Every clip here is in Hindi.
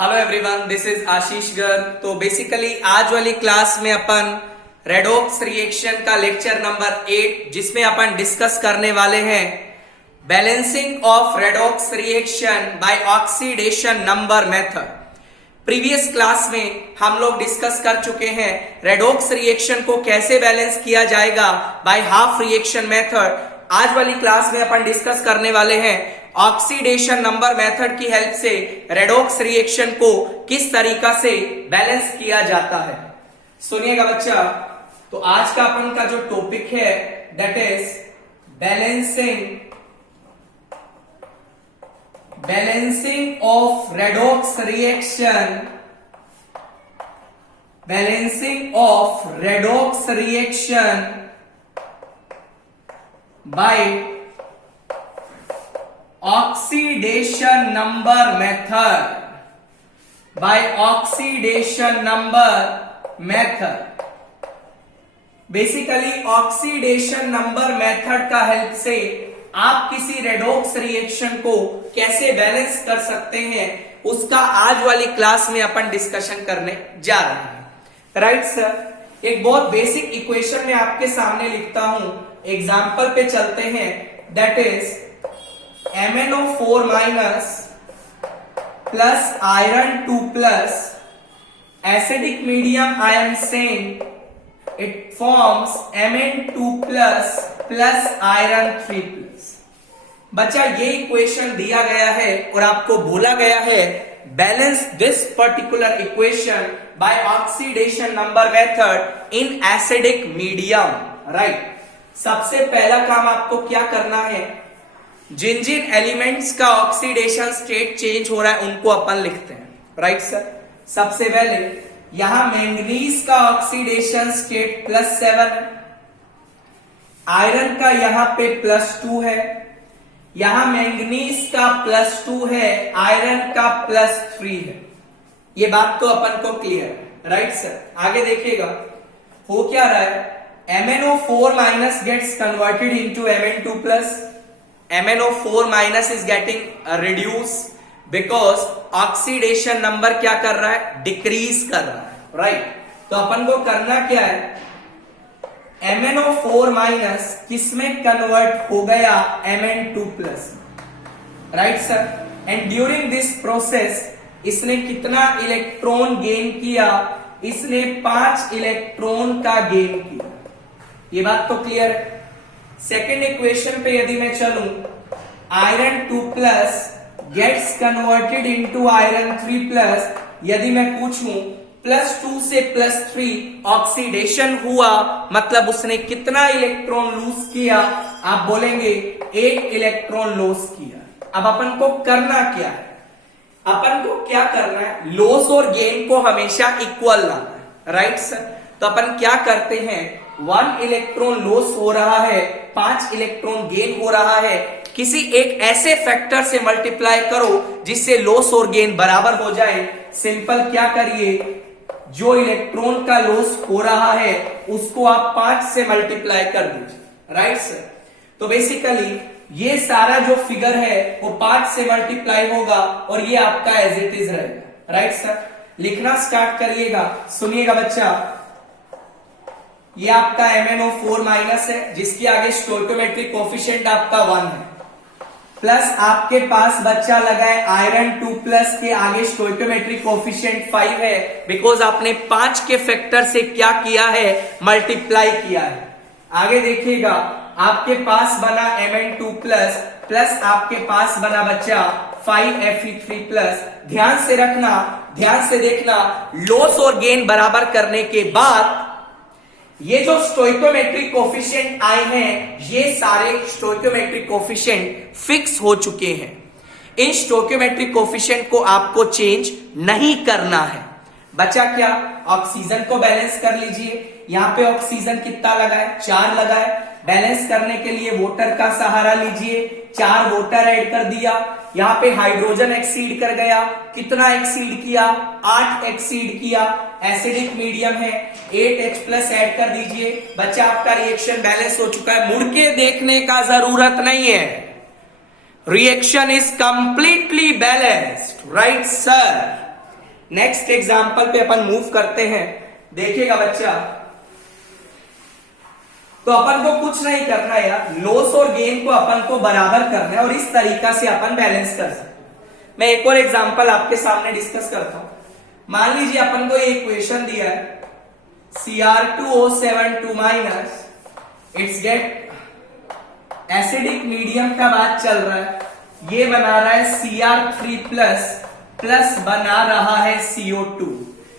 हेलो एवरीवन, दिस इज आशीष गर्ग। तो बेसिकली आज वाली क्लास में अपन रेडॉक्स रिएक्शन का लेक्चर नंबर 8 जिसमें अपन डिस्कस करने वाले हैं balancing of redox reaction by oxidation number method. Previous class में हम लोग डिस्कस कर चुके हैं रेडॉक्स रिएक्शन को कैसे बैलेंस किया जाएगा बाय हाफ रिएक्शन मेथड। आज वाली क्लास में अपन डिस्कस करने वाले हैं ऑक्सीडेशन नंबर मेथड की हेल्प से रेडॉक्स रिएक्शन को किस तरीका से बैलेंस किया जाता है। सुनिएगा बच्चा, तो आज का अपन का जो टॉपिक है that is balancing of redox reaction by oxidation number method. Basically oxidation number method का हेल्प से आप किसी रेडॉक्स रिएक्शन को कैसे बैलेंस कर सकते हैं उसका आज वाली क्लास में अपन डिस्कशन करने जा रहे हैं। राइट सर, एक बहुत बेसिक इक्वेशन में आपके सामने लिखता हूं, एग्जांपल पे चलते हैं। That is MnO4 minus plus iron 2 plus acidic medium I am saying it forms Mn2 plus iron 3 plus। बच्चा ये इक्वेशन दिया गया है और आपको बोला गया है balance this particular equation by oxidation number method in acidic medium. Right, सबसे पहला काम आपको क्या करना है, जिन जिन एलिमेंट्स का ऑक्सीडेशन स्टेट चेंज हो रहा है उनको अपन लिखते हैं। राइट सर, सबसे पहले यहां मैंगनीज का ऑक्सीडेशन स्टेट +7 है, आयरन का यहां पे +2 है, यहां मैंगनीज का +2 है, आयरन का +3 है। ये बात तो अपन को क्लियर है। राइट सर, आगे देखिएगा हो क्या रहा है, MnO4 minus gets converted into Mn2 plus। MnO4 minus is getting reduced because oxidation number क्या कर रहा है, डिक्रीज कर रहा है। राइट, तो अपन को करना क्या है, MnO4 minus किसमें कन्वर्ट हो गया, Mn2 plus। Right sir, and during this process इसने कितना इलेक्ट्रॉन गेन किया, इसने 5 इलेक्ट्रॉन का गेन किया। ये बात तो क्लियर है। सेकेंड इक्वेशन पे यदि मैं चलूं, iron 2 plus gets converted into iron 3 plus. यदि मैं पूछूं +2 से +3 ऑक्सीडेशन हुआ, मतलब उसने कितना इलेक्ट्रॉन लूज किया, आप बोलेंगे 8 इलेक्ट्रॉन लॉस किया। अब अपन को करना क्या है, अपन को क्या करना है, लॉस और गेन को हमेशा इक्वल लाना है। राइट सर, तो अपन क्या करते हैं, 1 इलेक्ट्रॉन लॉस हो रहा है, 5 इलेक्ट्रॉन गेन हो रहा है, किसी एक ऐसे फैक्टर से मल्टीप्लाई करो जिससे लॉस और गेन बराबर हो जाए। सिंपल क्या करिए, जो इलेक्ट्रॉन का लॉस हो रहा है उसको आप 5 से मल्टीप्लाई कर दीजिए। राइट सर, तो बेसिकली ये सारा जो फिगर है वो 5 से मल्टीप्लाई होगा और ये आपका एज इट इज रहेगा। राइट सर, लिखना स्टार्ट करिएगा। सुनिएगा बच्चा, ये आपका MnO4 माइनस है जिसकी आगे स्टोइकोमेट्रिक कोफिशिएंट आपका 1 है, प्लस आपके पास बच्चा लगा है आयरन 2 प्लस के आगे स्टोइकोमेट्रिक कोफिशिएंट 5 है, बिकॉज आपने 5 के फैक्टर से क्या किया है, मल्टीप्लाई किया है। आगे देखिएगा आपके पास बना Mn2 प्लस प्लस आपके पास बना बच्चा 5Fe3 प्लस। ध्यान से रखना, ध्यान से देखना, लॉस और गेन बराबर करने के बाद ये जो स्टोइकोमेट्रिक कोफिशिएंट आए हैं, ये सारे स्टोइकोमेट्रिक कोफिशिएंट फिक्स हो चुके हैं। इन स्टोइकोमेट्रिक कोफिशिएंट को आपको चेंज नहीं करना है। बचा क्या, ऑक्सीजन को बैलेंस कर लीजिए। यहां पे ऑक्सीजन कितना लगा है, 4 लगा है। बैलेंस करने के लिए वाटर का सहारा लीजिए, 4 वाटर ऐड कर दिया। यहाँ पे हाइड्रोजन एक्सीड कर गया, कितना एक्सीड किया, 8 एक्सीड किया। एसिडिक मीडियम है, 8H प्लस ऐड कर दीजिए। बच्चा आपका रिएक्शन बैलेंस हो चुका है, मुड़ के देखने का जरूरत नहीं है। Reaction is completely balanced, right sir. Next example पे अपन मूव करते हैं। देखिएगा बच्चा, तो अपन को कुछ नहीं करना है यार, लॉस और गेन को अपन को बराबर करना है और इस तरीका से अपन बैलेंस कर सकते हैं। मैं एक और एग्जांपल आपके सामने डिस्कस करता हूं। मान लीजिए अपन को एक इक्वेशन दिया है Cr2O7 minus, it's get acidic medium का बात चल रहा है, ये बना रहा है Cr3 प्लस बना रहा है CO2।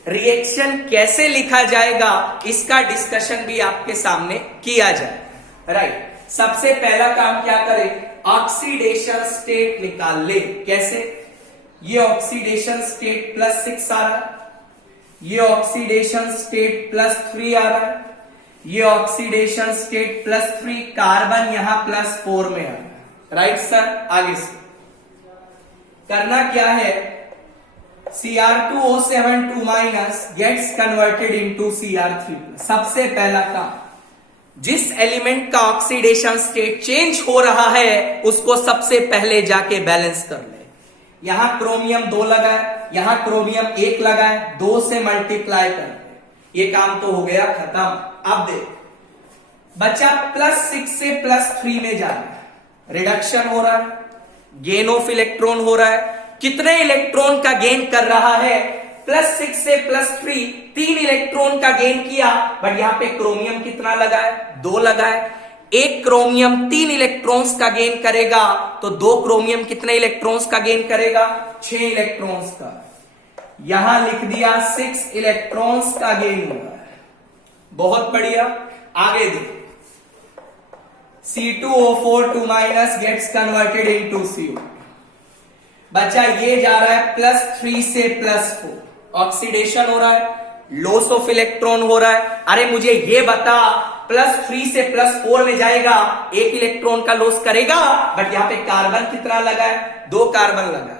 रिएक्शन कैसे लिखा जाएगा इसका डिस्कशन भी आपके सामने किया जाए, राइट। सबसे पहला काम क्या करें, ऑक्सीडेशन स्टेट निकाल ले। कैसे, ये ऑक्सीडेशन स्टेट +6 आ रहा है, ये ऑक्सीडेशन स्टेट +3 आ रहा है, ये ऑक्सीडेशन स्टेट +3, कार्बन यहां +4 में आ रहा है, राइट सर। आगे से करना क्या है, Cr2O7 minus gets converted into Cr3। सबसे पहला काम, जिस एलिमेंट का ऑक्सीडेशन स्टेट चेंज हो रहा है उसको सबसे पहले जाके बैलेंस कर ले। यहां क्रोमियम 2 लगा है, यहां क्रोमियम 1 लगा है, 2 से मल्टीप्लाई कर दे, ये काम तो हो गया खत्म। अब देख बच्चा, +6 से +3 में जाना है, रिडक्शन हो रहा है, गेन ऑफ इलेक्ट्रॉन हो रहा है। कितने इलेक्ट्रॉन का गेन कर रहा है, +6 से +3, 3 इलेक्ट्रॉन का गेन किया, बट यहां पे क्रोमियम कितना लगा है, 2 लगा है। एक क्रोमियम 3 इलेक्ट्रॉन्स का गेन करेगा, तो 2 क्रोमियम कितने इलेक्ट्रॉन्स का गेन करेगा, 6 इलेक्ट्रॉन्स का। यहां लिख दिया 6 इलेक्ट्रॉन्स का गेन हुआ है, बहुत बढ़िया। आगे देखो, C2O4 minus gets converted into CO। बच्चा ये जा रहा है +3 से +4, ऑक्सीडेशन हो रहा है, लॉस ऑफ इलेक्ट्रॉन हो रहा है। अरे मुझे ये बता, +3 से +4 में जाएगा, 1 इलेक्ट्रॉन का लॉस करेगा, बट यहां पे कार्बन कितना लगा है, 2 कार्बन लगा है।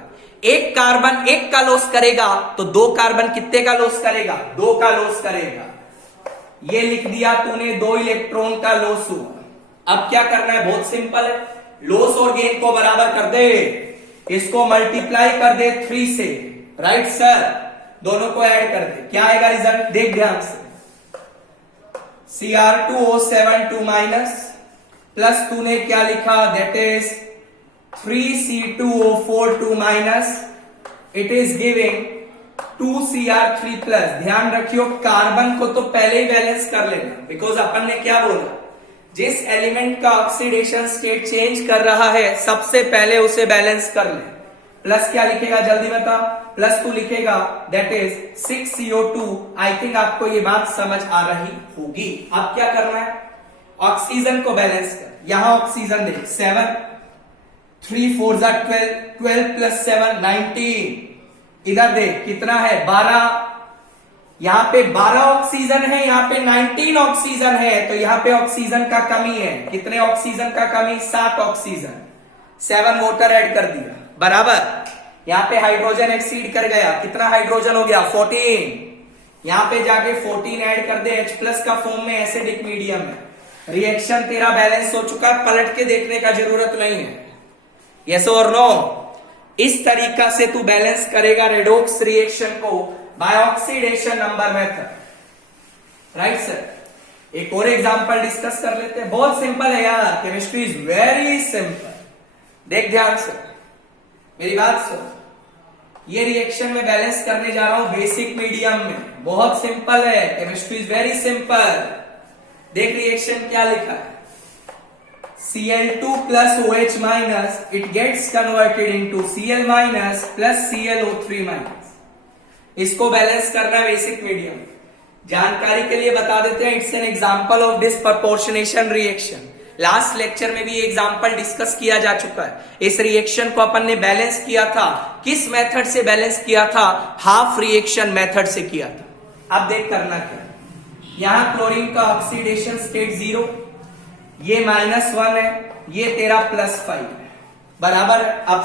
एक कार्बन 1 का लॉस करेगा, तो 2 कार्बन कितने का लॉस करेगा, 2 का लॉस करेगा। ये लिख दिया तूने, 2 इलेक्ट्रॉन का लॉस हुआ। अब क्या करना है, बहुत सिंपल है, लॉस और गेन को बराबर कर दे, इसको मल्टीप्लाई कर दे 3 से, राइट सर, दोनों को ऐड कर दे, क्या आएगा रिजल्ट, देख ध्यान से। Cr2O7 माइनस प्लस तूने क्या लिखा, that is 3C2O4 minus, it is giving 2Cr3 plus. ध्यान रखियो, कार्बन को तो पहले ही बैलेंस कर लेना, बिकॉज अपन ने क्या बोला, जिस एलिमेंट का ऑक्सीडेशन स्टेट चेंज कर रहा है सबसे पहले उसे बैलेंस कर ले। प्लस क्या लिखेगा जल्दी बता, +2 लिखेगा, that is 6CO2। I think आपको ये बात समझ आ रही होगी। अब क्या करना है, ऑक्सीजन को बैलेंस कर। यहां ऑक्सीजन देख, 7, 3 4 12, 12 + 7 19। इधर देख कितना है, 12। यहां पे 12 ऑक्सीजन है, यहां पे 19 ऑक्सीजन है, तो यहां पे ऑक्सीजन का कमी है। कितने ऑक्सीजन का कमी, 7 ऑक्सीजन, 7 वाटर ऐड कर दिया, बराबर। यहां पे हाइड्रोजन एक्सीड कर गया, कितना हाइड्रोजन हो गया, 14। यहां पे जाके 14 ऐड कर दे, H+ का फॉर्म में एसिडिक मीडियम है। रिएक्शन तेरा बैलेंस हो चुका, पलट के देखने का जरूरत नहीं है, यस और नो। इस तरीका से तू बैलेंस करेगा रेडॉक्स रिएक्शन को by oxidation number method, right sir. एक और एग्जांपल डिस्कस कर लेते हैं, बहुत सिंपल है यार, केमिस्ट्री इज वेरी सिंपल। देख ध्यान से, मेरी बात सुन। ये रिएक्शन में बैलेंस करने जा रहा हूं बेसिक मीडियम में, बहुत सिंपल है, केमिस्ट्री इज वेरी सिंपल। देख रिएक्शन क्या लिखा है, Cl2 plus OH minus, it gets converted into Cl minus plus ClO3 minus। इसको बैलेंस करना है बेसिक मीडियम। जानकारी के लिए बता देते हैं, it's an example of disproportionation reaction. Last lecture में भी एग्जांपल डिस्कस किया जा चुका है। इस रिएक्शन को अपन ने बैलेंस किया था, किस मेथड से बैलेंस किया था, हाफ रिएक्शन मेथड से किया था। अब देख करना क्या, यहां क्लोरीन का ऑक्सीडेशन स्टेट 0, ये -1 है, ये तेरा +5 है, बराबर है। अब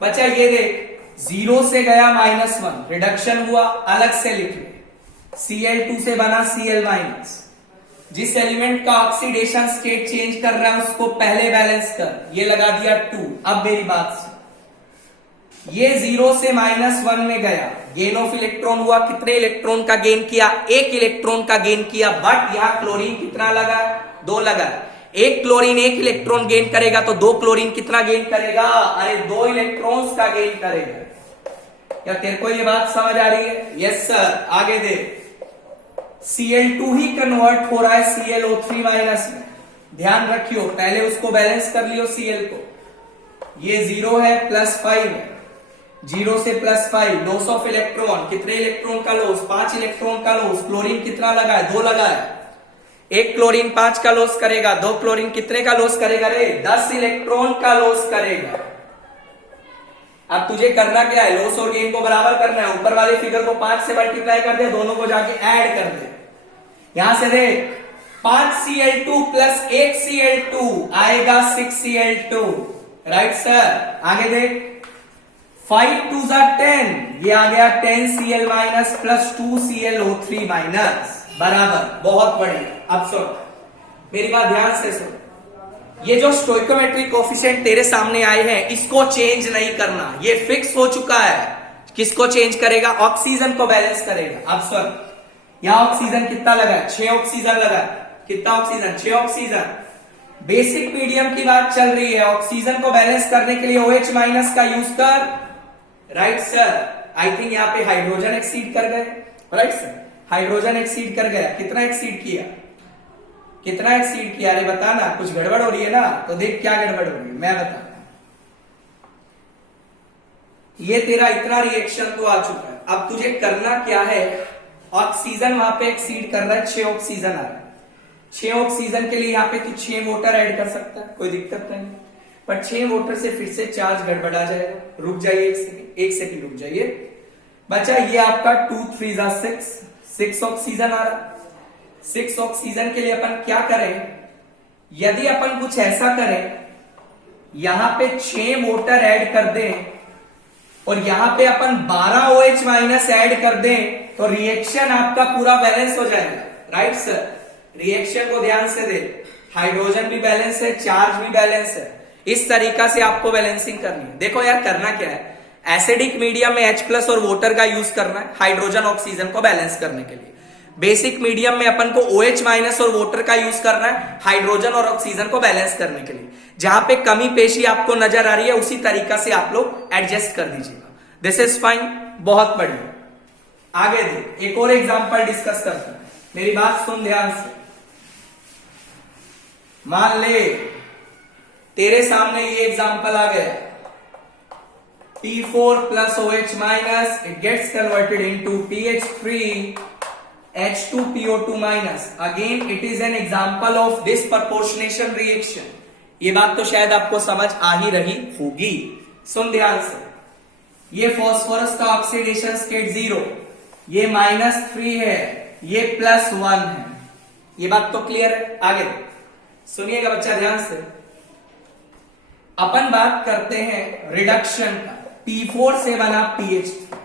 बच्चा ये देख, 0 से गया -1, रिडक्शन हुआ, अलग से लिख ले, Cl2 से बना Cl-। जिस एलिमेंट का ऑक्सीडेशन स्टेट चेंज कर रहा है उसको पहले बैलेंस कर, ये लगा दिया 2। अब मेरी बात सुन, ये 0 से -1 में गया, गेन ऑफ इलेक्ट्रॉन हुआ, कितने इलेक्ट्रॉन का गेन किया, 1 इलेक्ट्रॉन का गेन किया, बट यहां क्लोरीन कितना लगा, 2 लगा। एक क्लोरीन 1 इलेक्ट्रॉन गेन करेगा तो 2 क्लोरीन कितना गेन करेगा, अरे 2 इलेक्ट्रॉन्स का गेन करेगा। क्या तेरे को ये बात समझ आ रही है? Yes sir. आगे दे, Cl2 ही कन्वर्ट हो रहा है ClO3 माइनस में, ध्यान रखियो, पहले उसको बैलेंस कर लियो Cl को। ये 0 है, +5 है, 0 से +5, लॉस ऑफ इलेक्ट्रॉन, कितने इलेक्ट्रॉन का लॉस, 5 इलेक्ट्रॉन का लॉस। क्लोरीन कितना लगा है, 2 लगा है, 1 क्लोरीन 5 का लॉस करेगा, 2 क्लोरीन कितने का लॉस करेगा रे, 10 इलेक्ट्रॉन का लॉस करेगा। अब तुझे करना क्या है, लॉस और गेन को बराबर करना है, ऊपर वाले फिगर को 5 से मल्टीप्लाई कर दे, दोनों को जाके ऐड कर दे। यहां से देख, 5Cl2 प्लस 1 Cl2 आएगा 6Cl2, राइट सर। आगे देख, 5 2 10, ये आ गया 10Cl minus plus 2ClO3 minus, बराबर, बहुत बढ़िया। अब सुन मेरी बात ध्यान से सुन, ये जो स्टोइकोमेट्रिक कोफिशिएंट तेरे सामने आए हैं, इसको चेंज नहीं करना, ये फिक्स हो चुका है। किसको चेंज करेगा, ऑक्सीजन को बैलेंस करेगा। अब सुन, यहां ऑक्सीजन कितना लगा है, 6 ऑक्सीजन लगा है, कितना ऑक्सीजन, 6 ऑक्सीजन। बेसिक मीडियम की बात चल रही है, ऑक्सीजन को बैलेंस करने के लिए OH माइनस का यूज कर, राइट सर। आई थिंक यहां पे हाइड्रोजन एक्सीड कर गए, राइट सर, हाइड्रोजन एक्सीड कर गया, कितना एक्सीड किया, कितना एक्सीड किया, अरे बता ना, कुछ गड़बड़ हो रही है ना, तो देख क्या गड़बड़ हो रही है, मैं बता। ये तेरा इतना रिएक्शन तो आ चुका है, अब तुझे करना क्या है, ऑक्सीजन वहां पे एक्सीड कर रहा है, 6 ऑक्सीजन आ रहा है, 6 ऑक्सीजन के लिए यहाँ पे तू 6 वाटर ऐड कर सकता है, कोई दिक्कत नहीं, पर 6 वाटर से फिर से चार्ज गड़बड़ा जाएगा। रुक जाइए 1 सेकेंड रुक जाइए बच्चा, ये आपका 2 3 6 ऑक्सीजन आ रहा है। 6 ऑक्सीजन के लिए अपन क्या करें, यदि अपन कुछ ऐसा करें, यहां पे 6 वाटर ऐड कर दें और यहां पे अपन 12 OH माइनस ऐड कर दें, तो रिएक्शन आपका पूरा बैलेंस हो जाएगा, राइट सर। रिएक्शन को ध्यान से दे, हाइड्रोजन भी बैलेंस है, चार्ज भी बैलेंस है, इस तरीका से आपको बैलेंसिंग करनी है। देखो यार, करना क्या है, एसिडिक मीडियम में H+ और वाटर का यूज करना है हाइड्रोजन ऑक्सीजन को बैलेंस करने के लिए। बेसिक मीडियम में अपन को OH माइनस और वाटर का यूज करना है हाइड्रोजन और ऑक्सीजन को बैलेंस करने के लिए। जहां पे कमी पेशी आपको नजर आ रही है, उसी तरीका से आप लोग एडजस्ट कर दीजिएगा। दिस इज फाइन, बहुत बढ़िया। आगे देख, एक और एग्जांपल डिस्कस करते हैं, मेरी बात सुन ध्यान से। मान ले तेरे सामने ये एग्जांपल आ गया, P4 plus OH minus, it gets converted into PH3 H2PO2 minus. Again, it is an example of disproportionation reaction. ये बात तो शायद आपको समझ आ ही रही होगी। सुन ध्यान से, ये फॉस्फोरस का ऑक्सीडेशन स्टेट 0, ये -3 है, ये +1 है, ये बात तो क्लियर है। आगे सुनिएगा बच्चा ध्यान से, अपन बात करते हैं रिडक्शन का। P4 से बना PH3,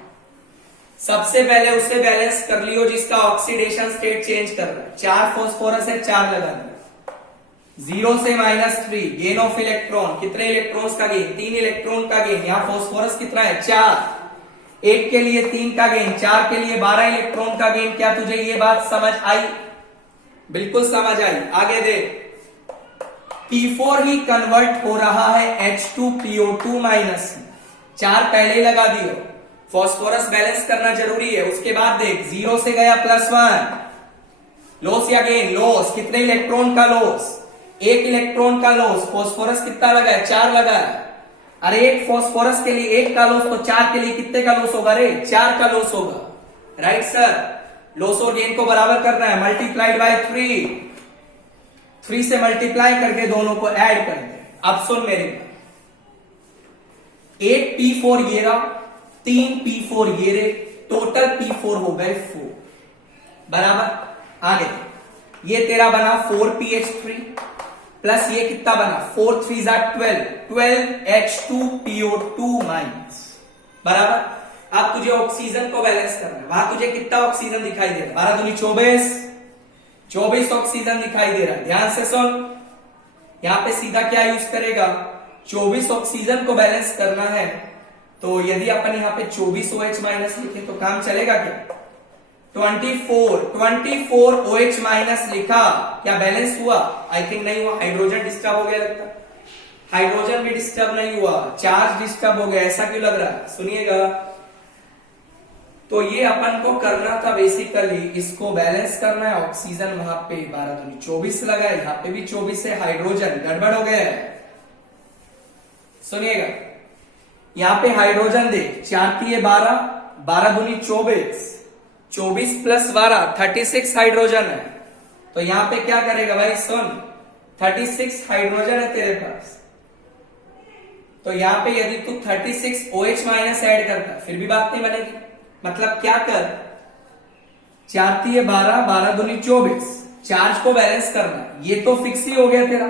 सबसे पहले उसे बैलेंस कर लियो जिसका ऑक्सीडेशन स्टेट चेंज कर रहा है। 4 फॉस्फोरस है, 4 लगा दिया, 0 से -3, गेन ऑफ इलेक्ट्रॉन, कितने इलेक्ट्रॉन्स का गेन, 3 इलेक्ट्रॉन का गेन। यहां फॉस्फोरस कितना है, 4, 1 के लिए 3 का गेन, 4 के लिए 12 इलेक्ट्रॉन का गेन। क्या तुझे ये बात समझ आई? बिल्कुल समझ आई। आगे देख, P4 ही कन्वर्ट हो रहा है H2PO2 माइनस, 4 पहले ही लगा दियो, फॉस्फोरस बैलेंस करना जरूरी है। उसके बाद देख, 0 से गया +1, लॉस या गेन, लॉस, कितने इलेक्ट्रॉन का लॉस, 1 इलेक्ट्रॉन का लॉस। फॉस्फोरस कितना लगा है, 4 लगा है। अरे 1 फॉस्फोरस के लिए 1 का लॉस, तो 4 के लिए कितने का लॉस होगा रे, 4 का लॉस होगा, राइट सर। लॉस और गेन को बराबर करना है, मल्टीप्लाइड बाय 3 से मल्टीप्लाई करके दोनों को ऐड कर दे। अब सुन मेरी बात, 1 P4 ये रहा, 3 P4 ये रे, टोटल P4 हो गए 4, बराबर। आगे ये तेरा बना 4PH3 प्लस ये कितना बना, 4 3 12, 12H2PO2 माइनस, बराबर। अब तुझे ऑक्सीजन को बैलेंस करना है, वहां तुझे कितना ऑक्सीजन दिखाई दे रहा है, 12 दूनी 24 ऑक्सीजन दिखाई दे रहा है। ध्यान से सुन, यहां पे सीधा क्या यूज करेगा, 24 ऑक्सीजन को बैलेंस करना है तो यदि अपन यहाँ पे 24 OH माइनस लिखे तो काम चलेगा क्या? 24 OH माइनस लिखा, क्या बैलेंस हुआ? आई थिंक नहीं हुआ। हाइड्रोजन डिस्टर्ब हो गया लगता है। हाइड्रोजन भी डिस्टर्ब नहीं हुआ, चार्ज डिस्टर्ब हो गया। ऐसा क्यों लग रहा है? सुनिएगा, तो ये अपन को करना था बेसिकली, इसको बैलेंस करना है। ऑक्सीजन वहां पे 12 दूनी 24 लगा है, यहाँ पे भी 24 है। हाइड्रोजन गड़बड़ हो गया है। सुनिएगा, यहाँ पे हाइड्रोजन देख, 4 3 12, 12 दूनी 24, 24 प्लस 12 36 हाइड्रोजन है। तो यहाँ पे क्या करेगा भाई? सुन, 36 हाइड्रोजन है तेरे पास। तो यहाँ पे यदि तू 36 OH माइनस ऐड करता फिर भी बात नहीं बनेगी। मतलब क्या कर, 4 3 12, 12 दूनी 24, चार्ज को बैलेंस करना, ये तो फिक्स ही हो गया तेरा,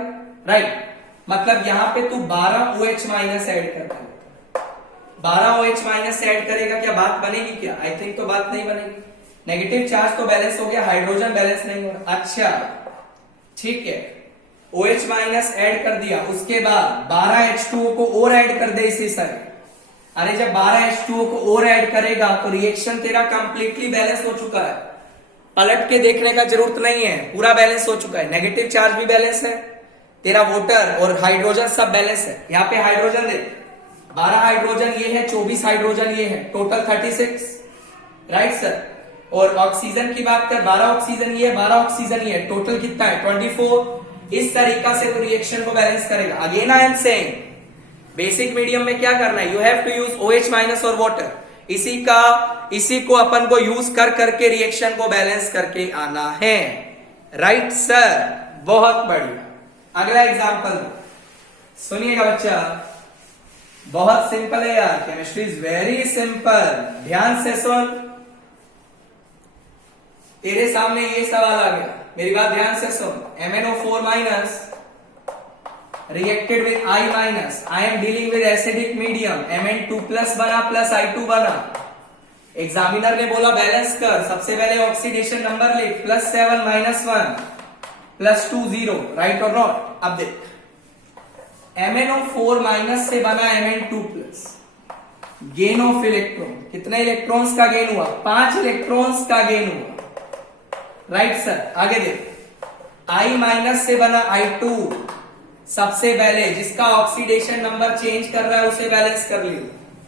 राइट। मतलब यहाँ पे तू 12 OH माइनस ऐड करता है। 12 OH माइनस ऐड करेगा, क्या बात बनेगी क्या? आई थिंक तो बात नहीं बनेगी। नेगेटिव चार्ज तो बैलेंस हो गया, हाइड्रोजन बैलेंस नहीं हो रहा। अच्छा ठीक है, OH माइनस ऐड कर दिया, उसके बाद 12 H2O को और ऐड कर दे इसी साइड। अरे जब 12 H2O को और ऐड करेगा तो रिएक्शन तेरा कंप्लीटली बैलेंस हो चुका है। पलट के देखने का जरूरत नहीं है, पूरा बैलेंस हो चुका है। नेगेटिव चार्ज भी बैलेंस है, तेरा वाटर और हाइड्रोजन सब बैलेंस है। यहाँ पे हाइड्रोजन दे, 12 हाइड्रोजन ये है, 24 हाइड्रोजन ये है, टोटल 36, राइट सर। और ऑक्सीजन की बात कर, 12 ऑक्सीजन ये है, 12 ऑक्सीजन ये है, टोटल कितना है? 24। इस तरीका से तो रिएक्शन को बैलेंस करेगा। Again I am saying, basic medium में क्या करना है? You have to use OH minus और वाटर। इसी को अपन को यूज कर करके रिएक्शन को बैलेंस करके आना है, राइट सर। बहुत बढ़िया। अगला एग्जांपल सुनिएगा बच्चा, बहुत सिंपल है यार, केमिस्ट्री इज वेरी सिंपल। ध्यान से सुन, तेरे सामने ये सवाल आ गया, मेरी बात ध्यान से सुन। MnO4 minus reacted with I minus, I am dealing with acidic medium, Mn2 plus बना प्लस I2 बना। एग्जामिनर ने बोला बैलेंस कर, सबसे पहले ऑक्सीडेशन नंबर लिख, +7 -1 +2 0, राइट और नॉट? अब देख, MnO4 माइनस से बना Mn2 plus, gain of electron, कितने इलेक्ट्रॉन्स का गेन हुआ? 5 इलेक्ट्रॉन्स का गेन हुआ, राइट सर। आगे देख, I माइनस से बना I2, सबसे पहले जिसका ऑक्सीडेशन नंबर चेंज कर रहा है उसे बैलेंस कर लियो,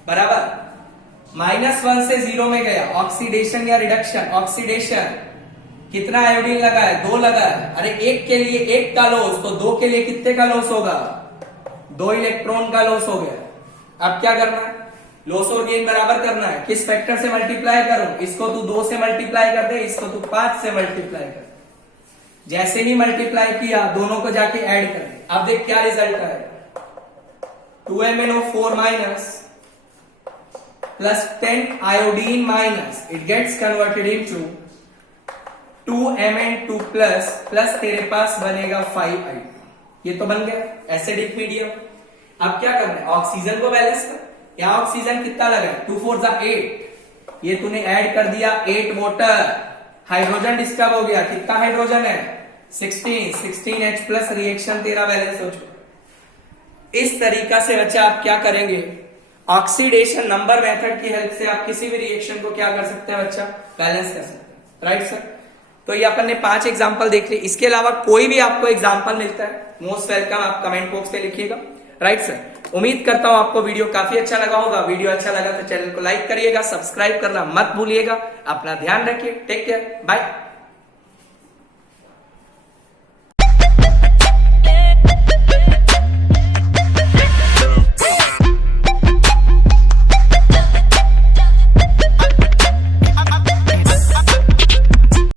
बराबर। -1 से 0 में गया, ऑक्सीडेशन या रिडक्शन? ऑक्सीडेशन। कितना आयोडीन लगा है? 2 लगा है। अरे एक के लिए 1 का लॉस, तो 2 के लिए कितने का लॉस होगा? 2 इलेक्ट्रॉन का लॉस हो गया। अब क्या करना है? लॉस और गेन बराबर करना है। किस फैक्टर से मल्टीप्लाई करूं? इसको तू 2 से मल्टीप्लाई कर दे, इसको तू 5 से मल्टीप्लाई कर दे। जैसे ही मल्टीप्लाई किया, दोनों को जाके ऐड कर दे। अब देख क्या रिजल्ट आएगा, 2MnO4 minus plus 10 iodine minus, it gets converted into 2Mn2 plus, plus तेरे पास बनेगा 5I। ये तो बन गया एसिडिक मीडियम। अब क्या करना है? ऑक्सीजन को बैलेंस कर। यहाँ ऑक्सीजन कितना लगा है? 2 4 8, ये तूने ऐड कर दिया 8 वाटर। हाइड्रोजन डिस्टर्ब हो गया, कितना हाइड्रोजन है? 16H प्लस, रिएक्शन तेरा बैलेंस हो चुका। इस तरीका से बच्चा आप क्या करेंगे? ऑक्सीडेशन नंबर मेथड की हेल्प से आप किसी भी रिएक्शन को क्या कर सकते हैं बच्चा? बैलेंस कर सकते हैं, राइट सर। तो ये अपन ने 5 एग्जांपल देख लिए। इसके अलावा कोई भी आपको एग्जांपल मिलता है, मोस्ट वेलकम, आप कमेंट बॉक्स पे लिखिएगा, राइट सर। उम्मीद करता हूं आपको वीडियो काफी अच्छा लगा होगा। वीडियो अच्छा लगा तो चैनल को लाइक करिएगा, सब्सक्राइब करना मत भूलिएगा। अपना ध्यान रखिए, टेक केयर, बाय।